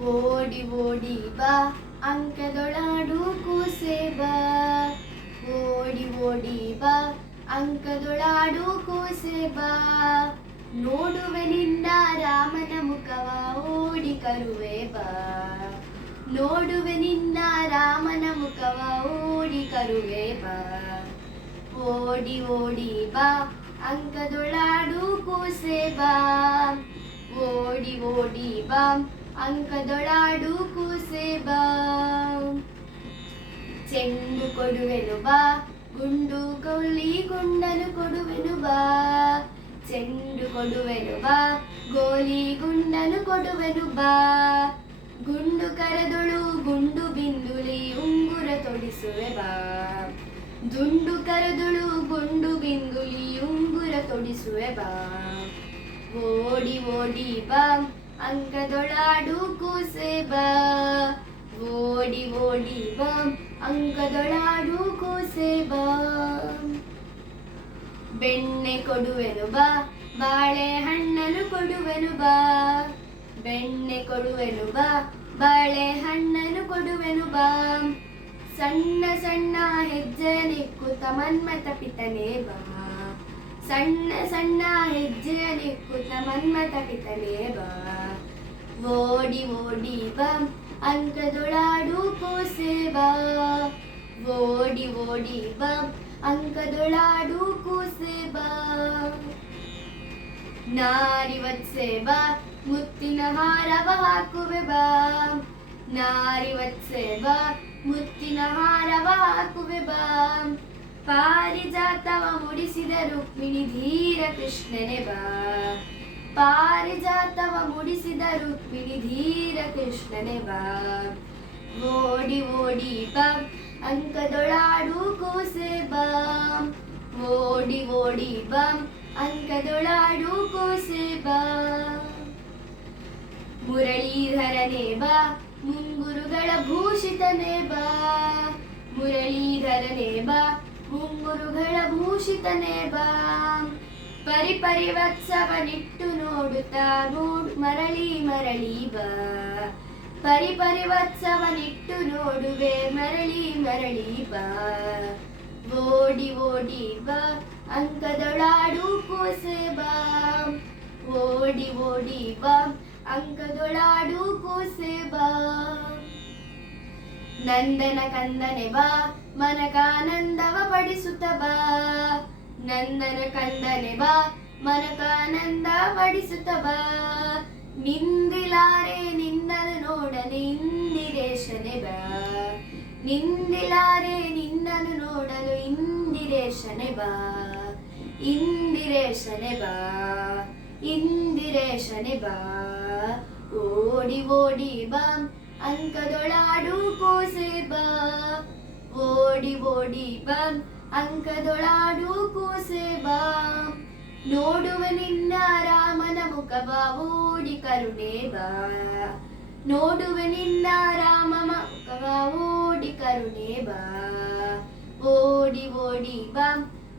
ಓಡಿ ಓಡಿ ಬಾ, ಅಂಕದೊಳಾಡು ಕೂಸೆ ಬಾ. ಓಡಿ ಓಡಿ ಬಾ, ಅಂಕದೊಳಾಡು ಕೂಸೆ ಬಾ. ನೋಡುವೆ ನಿನ್ನ ರಾಮನ ಮುಖವ, ಓಡಿ ಕರುವೆ ಬಾ. ನೋಡುವೆ ನಿನ್ನ ರಾಮನ ಮುಖವ, ಓಡಿ ಕರುವೆ ಬಾ. ಓಡಿ ಓಡಿ ಬಾ, ಅಂಕದೊಳಾಡು ಕೂಸೆ ಬಾ. ಓಡಿ ಓಡಿ ಬಾ ಅಂಕದೊಳಾಡು ಕೂಸೆ ಬಾ. ಚೆಂಡು ಕೊಡುವೆನು ಬಾ. ಗುಂಡು ಕೊಲ್ಲಿ ಗುಂಡನು ಕೊಡುವೆನು ಬಾ. ಚೆಂಡು ಕೊಡುವೆನು ಬಾ. ಗೋಲಿ ಗುಂಡನು ಕೊಡುವೆನು ಬಾ. ಗುಂಡು ಕರದೊಳು ಗುಂಡು ಬಿಂದುಲಿ ಉಂಗುರ ತೊಡಿಸುವೆ ಬಾ. ದುಂಡು ಕರದೊಳು ಗುಂಡು ಬಿಂದುಲಿ ಉಂಗುರ ತೊಡಿಸುವೆ ಬಾ. ಓಡಿ ಓಡಿ ಬಾ. ಅಂಕದೊಳಾಡು ಕೂಸೆ ಬಾ ಓಡಿ ಓಡಿ ಬಾ, ಅಂಗದೊಳಾಡು ಕೂಸೆ ಬಾ ಬೆಣ್ಣೆ ಕೊಡುವೆನು ಬಾ ಬಾಳೆಹಣ್ಣನು ಕೊಡುವೆನು ಬಾ. ಬೆಣ್ಣೆ ಕೊಡುವೆನು ಬಾ, ಬಾಳೆ ಬಾಳೆಹಣ್ಣನು ಕೊಡುವೆನು ಬಾ. ಸಣ್ಣ ಸಣ್ಣ ಹೆಜ್ಜೆ ನಿಕ್ಕು ತಮನ್ಮತ ಪಿತನೇ ಬಾ. ಸಣ್ಣ ಸಣ್ಣ ಹೆಜ್ಜೆ ನಿಕ್ಕುತ್ತ ಮನ್ಮತ ಪಿತನೆ ಬಾ. ಓಡಿ ಓಡಿ ಬಾ, ಅಂಕದೊಳಾಡು ಕೂಸೆ ಬಾ. ಓಡಿ ಓಡಿ ಬಾ, ಅಂಕದೊಳಾಡು ಕೂಸೆ ಬಾ. ನಾರಿ ವತ್ಸೆ ಬಾ, ಮುತ್ತಿನ ಹಾರವ ಹಾಕುವೆ ಬಾ. ನಾರಿ ವತ್ಸೆ ಬಾ, ಮುತ್ತಿನ ಹಾರವ ಹಾಕುವೆ ಬಾ. ಪಾರಿಜಾತವ ಮುಡಿಸಿದ ರುಕ್ಮಿಣಿ ಧೀರ ಕೃಷ್ಣನೆ ಬಾ. ಪಾರಿಜಾತವ ಮುಡಿಸಿದ ರುಕ್ಮಿಣಿ ಧೀರ ಕೃಷ್ಣನೆ ಬಾ. ಓಡಿ ಓಡಿ ಬಾ. ಅಂಕದೊಳಾಡು ಕೋಸೆ ಬಾ. ಓಡಿ ಓಡಿ ಬಾ. ಅಂಕದೊಳಾಡು ಕೋಸೆ ಬಾ. ಮುರಳೀಧರನೆ ಬಾ. ಮುಂಗುರುಗಳ ಭೂಷಿತನೆ ಬಾ. ಮುರಳೀಧರನೆ ಬಾ. ಮುಂಗುರುಗಳ ಭೂಷಿತನೇ ಬಾ. ಪರಿಪರಿವತ್ಸವನಿಟ್ಟು ನೋಡುತ್ತಾ ನೋಡು, ಮರಳಿ ಮರಳಿ ಬಾ. ಪರಿಪರಿವತ್ಸವನಿಟ್ಟು ನೋಡುವೆ, ಮರಳಿ ಮರಳಿ ಬಾ. ಓಡಿ ಓಡಿ ಬಾ, ಅಂಕದೊಳಾಡು ಕೂಸೆ ಬಾ. ಓಡಿ ಓಡಿ ಬಾ, ಅಂಕದೊಳಾಡು ಕೂಸೆ ಬಾ. ನಂದನ ಕಂದನೆ ಬಾ, ಮನಕಾನಂದವ ಪಡಿಸುತ್ತ ಬಾ. ನಂದನ ಕಂದನೆ ಬಾ ಮನಕಾನಂದ ಪಡಿಸುತ್ತ ಬಾ. ನಿಂದಿಲಾರೆ ನಿನ್ನನು ನೋಡನೆ ಇಂದಿರೇಶನೆ ಬಾ. ನಿಂದಿಲಾರೆ ನಿನ್ನನು ನೋಡಲು ಇಂದಿರೇಶನೆ ಬಾ. ಇಂದಿರೇಶನೆ ಬಾ ಇಂದಿರೇಶನೆ ಬಾ. ಓಡಿ ಓಡಿ ಬಾ ಅಂಕದೊಳಾಡು ಕೂಸೆ ಬಾ ಓಡಿ ಓಡಿ ಬಾ ಅಂಕದೊಳಾಡು ಕೂಸೆ ಬಾ ನೋಡುವ ನಿನ್ನ ರಾಮನ ಮುಖವ ಓಡಿ ಕರುಣೆ ಬಾ ನೋಡುವ ನಿನ್ನ ರಾಮ ಮುಖವ ಓಡಿ ಕರುಣೆ ಬಾ ಓಡಿ ಓಡಿ ಬಾ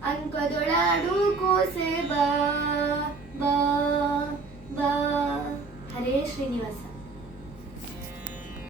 ಅಂಕದೊಳಾಡು ಕೂಸೆ